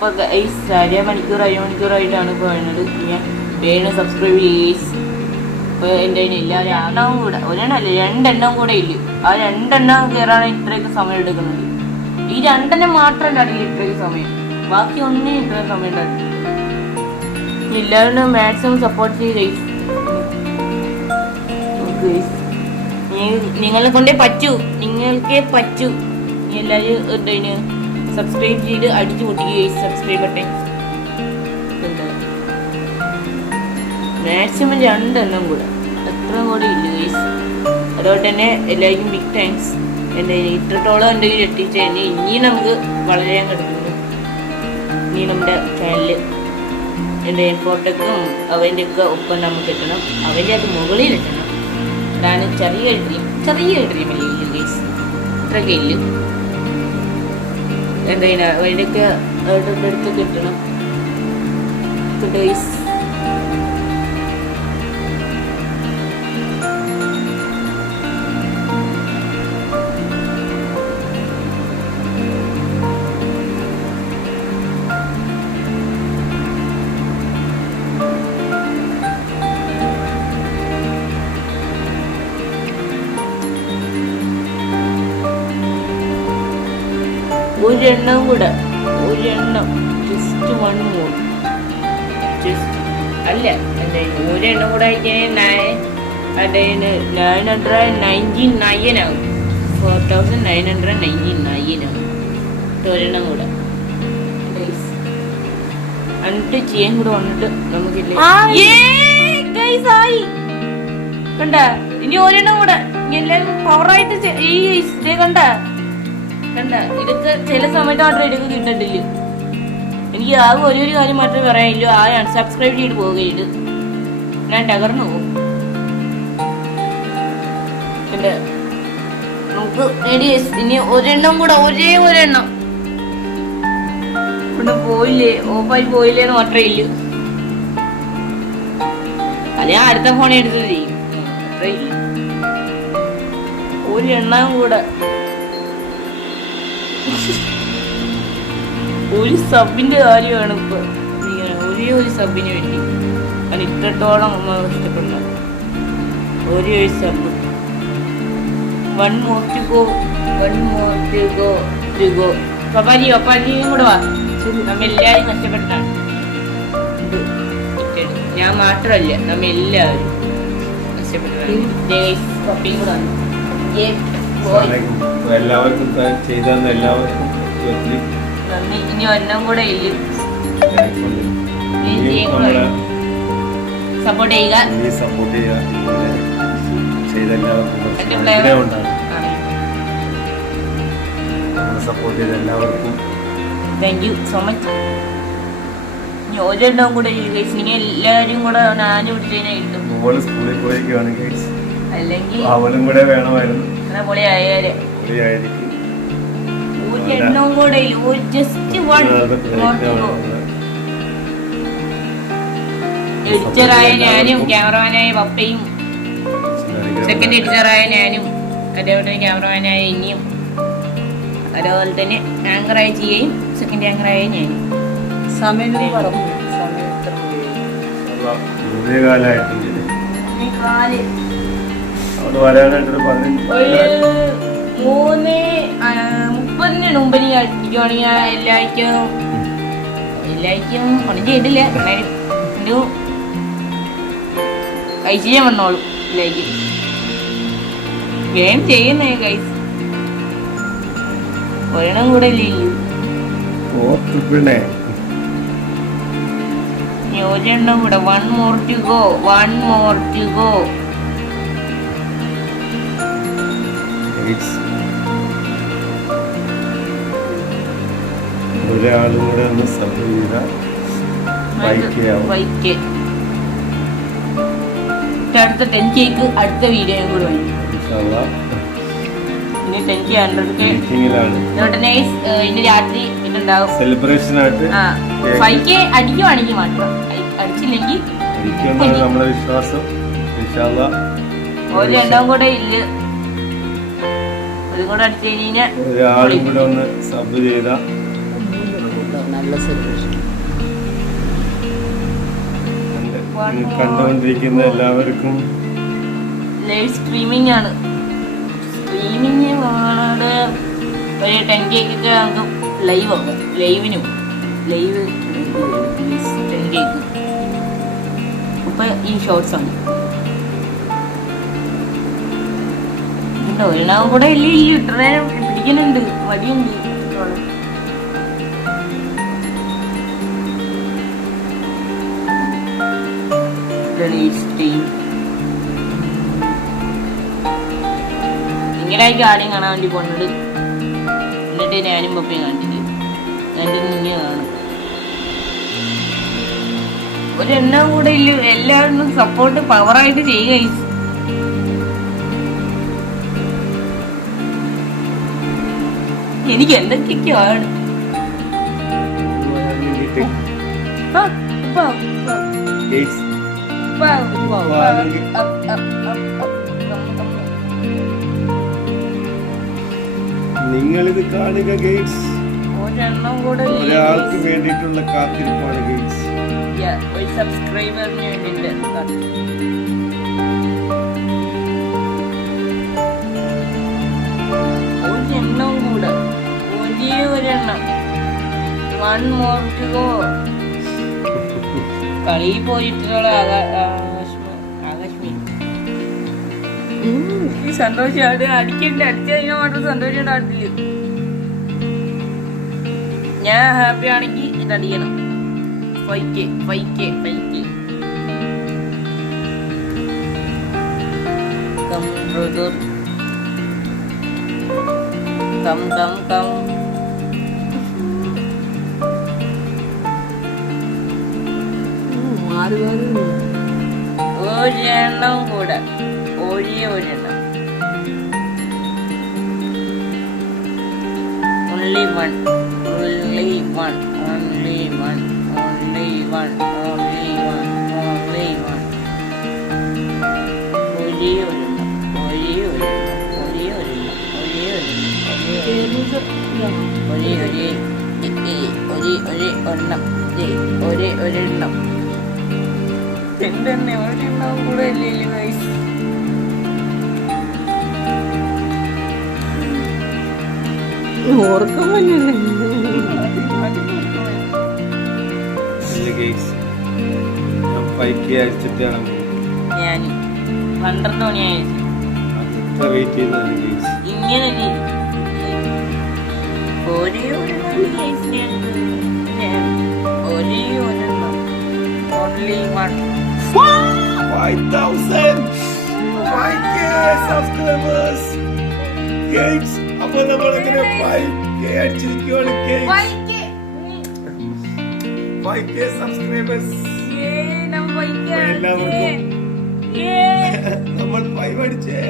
ഇപ്പോൾ അരമണിക്കൂറായിട്ടാണ് ഇപ്പോൾ വേണ്ടത്. ഞാൻ വേണം സബ്സ്ക്രൈബ് ചെയ്യേസ്. ഇപ്പോൾ എൻ്റെ എല്ലാവരും എണ്ണവും കൂടെ ഒരെണ്ണമല്ല 2 എണ്ണം കൂടെ ഇല്ല. ആ 2 എണ്ണം കയറാൻ ഇത്രയൊക്കെ സമയം എടുക്കുന്നുണ്ട്. ഈ 2 എണ്ണം മാത്രം ഉണ്ടാകില്ല ഇത്രയൊക്കെ സമയം, ബാക്കി ഒന്നും ഇത്ര സമയം ഉണ്ടാക്കി. എല്ലാവരും മാക്സിമം സപ്പോർട്ട് ചെയ്ത് നിങ്ങളെ കൊണ്ടേ പറ്റൂ, നിങ്ങൾക്കേ പറ്റൂ. എല്ലാവരും എന്താ സബ്സ്ക്രൈബ് ചെയ്ത് അടിച്ചു പൊട്ടിക്കുക. സബ്സ്ക്രൈബ് ബട്ടൺ മാക്സിമം 2 എണ്ണം കൂടെ, എത്ര കൂടെ ഇല്ല ഗൈസ്. അതുകൊണ്ട് തന്നെ എല്ലാവർക്കും ബിഗ് താങ്ക്സ്. എൻ്റെ ഇത്രത്തോളം എന്തെങ്കിലും എത്തിച്ചതിന് ഇനിയും നമുക്ക് വളരാൻ കിടക്കുന്നു. ഇനി നമ്മുടെ ചാനല് എൻ്റെ ഫോട്ടോക്കും അവൻ്റെയൊക്കെ ഒപ്പം നമുക്ക് എത്തണം, അവൻ്റെ അത് മുകളിൽ എത്തണം. അതാണ് ചെറിയൊരു ഡ്രീം അല്ലേ ഗൈസ്, ഇത്രയൊക്കെ ഇല്ല. എന്താ അതിൻ്റെയൊക്കെ അവരുടെ അടുത്തൊക്കെ എത്തണം ഗൈസ്. ഒരെണ്ണം കൂടെ, ഒരെണ്ണം ജസ്റ്റ് 1 more അല്ല എന്താ ഒരെണ്ണം കൂടെ അയക്കാൻ 999 ആകും. 4999 ആകും ഒരെണ്ണം കൂടെ. എന്നിട്ട് ചെയ്യാൻ കൂടെ വന്നിട്ട് നമുക്കില്ലേ കണ്ട. ഇനി ഒരെണ്ണം കൂടെ എല്ലാവരും പവറായിട്ട് ഈ കണ്ട കണ്ട. ഇതൊക്കെ ചില സമയത്ത് മാത്രമേ ഇതൊക്കെ കിട്ടണ്ടില്ല. എനിക്ക് ആകെ ഒരു കാര്യം മാത്രമേ പറയാനില്ല, ആ അൺസബ്സ്ക്രൈബ് ചെയ്ത് പോവുകയുള്ളൂ. ഞാൻ തകർന്നു പോകും. എന്റെ നമുക്ക് ഇനി ഒരെണ്ണം കൂടെ, ഒരെണ്ണം ഇവിടെ പോയില്ലേ, ഓഫായി പോയില്ലേന്ന് മാത്രമേ ഇല്ല. അല്ലെ അടുത്ത ഫോൺ എടുത്ത് ചെയ്യും. അത്രേ ഇല്ല, ഒരെണ്ണം കൂടെ. ഒരു സബിന്റെ കാര്യമാണ് ഇപ്പൊ ഒരു സബിന് വേണ്ടി ഞാൻ ഇത്രത്തോളം ഇഷ്ടപ്പെടുന്ന ഒരു സബ്. 1 more to go. പപ്പാജിയും കൂടെ വാ. നമ്മ എല്ലാവരും കഷ്ടപ്പെട്ടാണ്. ഞാൻ മാത്രമല്ല, നമ്മ എല്ലാവരും കഷ്ടപ്പെട്ടാണ്. പപ്പയും കൂടെ വന്നു. എല്ലാവർക്കും എല്ലാവർക്കും നന്ദി. ഇനി ഒരെണ്ണം കൂടെ ഇല്ല. സപ്പോർട്ട് ചെയ്യുക. Thank you so much. ഇനി ഒരെണ്ണം കൂടെ ഇനി എല്ലാവരും കൂടെ നാനും പിടിച്ചതിനെ കിട്ടും. സ്കൂളിൽ പോയിരിക്കുകയാണ്, അല്ലെങ്കിൽ അവളും കൂടെ വേണമായിരുന്നു. പൊളി ആയാലും ഒരെണ്ണം കൂടെ ജസ്റ്റ് 1 more to go. എഡിറ്ററായ ഞാനും ക്യാമറമാനായ പപ്പയും, സെക്കൻഡ് എഡിറ്ററായ ഞാനും, അതേപോലെ ക്യാമറമാനായ ഇനിയും, അതേപോലെ തന്നെ ആങ്കറായ ചെയ്യും, സെക്കൻഡ് ആങ്കറായ ഞാനും. സമയം 3 30 മുമ്പ് നീ അടിക്കുകയാണെങ്കിൽ എല്ലാവർക്കും പണി ചെയ്തില്ല. ഒരു കഴിച്ചാൻ വന്നോളും. എല്ലാവർക്കും ഗെയിം ചെയ്യുന്നേ കൈസ്. ഒരെണ്ണം കൂടെ ഇല്ലേ, ഒരെണ്ണം കൂടെ. 1 more to go. ഒരാളും കൂടെ ഒന്ന് സബ് ചെയ്താൽ അടുത്ത 10K അടുത്ത വീഡിയോ കൂടെ വരും. ഇനി 10K 100K ഇന്ന് രാത്രി ഇതുണ്ടാവും. സെലിബ്രേഷൻ ആയിട്ട് 5K അടിക്കുവാണെങ്കിൽ മാത്രം, അടിച്ചില്ലെങ്കിൽ നമ്മുടെ വിശ്വാസം. ഒരെണ്ണം കൂടെ ഇല്ല, അതും കൂടെ അടിച്ചു കഴിഞ്ഞാൽ ഒരാളും കൂടെ ഒന്ന് സബ് ചെയ്താൽ നല്ല സെലിബ്രേഷൻ. കണ്ടുകൊണ്ടിരിക്കുന്ന എല്ലാവർക്കും ലൈവ് സ്ട്രീമിംഗ് ആണ്. സ്ട്രീമിങ് കാണാതെ ഒരു 10K ഒക്കെ നമുക്ക് ലൈവ് ആകും. ലൈവിനും ലൈവ് 10K ഇപ്പൊ ഈ ഷോർട്സ് ആണ്. ഒരെണ്ണം കൂടെ ഇല്ലേ ഈ ഇത്ര നേരം പിടിക്കുന്നുണ്ട്, മടിയുണ്ട്. ഇങ്ങനെയായിരിക്കും ആദ്യം കാണാൻ വേണ്ടി പോണത്. എന്നിട്ട് ഞാനും പപ്പയും കണ്ടിട്ട് ഇങ്ങനെ കാണും. ഒരെണ്ണം കൂടെ ഇല്ല, എല്ലാവരും സപ്പോർട്ട് പവറായിട്ട് ചെയ്യുക. എനിക്ക് എന്തൊക്കെയാണ് നിങ്ങളിത് കാണുക ഗൈഡ്സ്. ഒരെണ്ണം കൂടെ ഒരാൾക്ക് വേണ്ടിയിട്ടുള്ള കാത്തിരിപ്പാണ് ഗൈഡ്സ്. ഒരു സബ്സ്ക്രൈബറിന് വേണ്ടിയിട്ട് ഒരെണ്ണം കൂടെ, ഒരെണ്ണം. 1 more to go. കളി പോയിട്ടുള്ള ആകാശ്മി സന്തോഷമാണ്. അടിക്കണ്ട, അടിച്ചു കഴിഞ്ഞാൽ മാത്രം സന്തോഷം ഉണ്ടാകത്തില്ല. ഞാൻ ഹാപ്പി ആണെങ്കിൽ ഇതടിക്കണം. 5K. Come brother, come. ഒരെണ്ണം കൂടെ, ഒരെണ്ണം. Only one. ഒരെണ്ണം എന്തെന്നെ ഒരെണ്ണം കൂടെ അല്ലേ ഗൈസ്. ഓർക്കുമ്പോ ഞാൻ 12 മണിയായി ഇങ്ങനെ ഒരെണ്ണം. Only one. 5,000 5K subscribers. Guys, അപ്പോൾ നമ്മൾ ഇങ്ങനെ 5K അടിച്ചിരിക്കുകയാണ്. 5K subscribers. എല്ലാവർക്കും നമ്മൾ 5 അടിച്ചേ.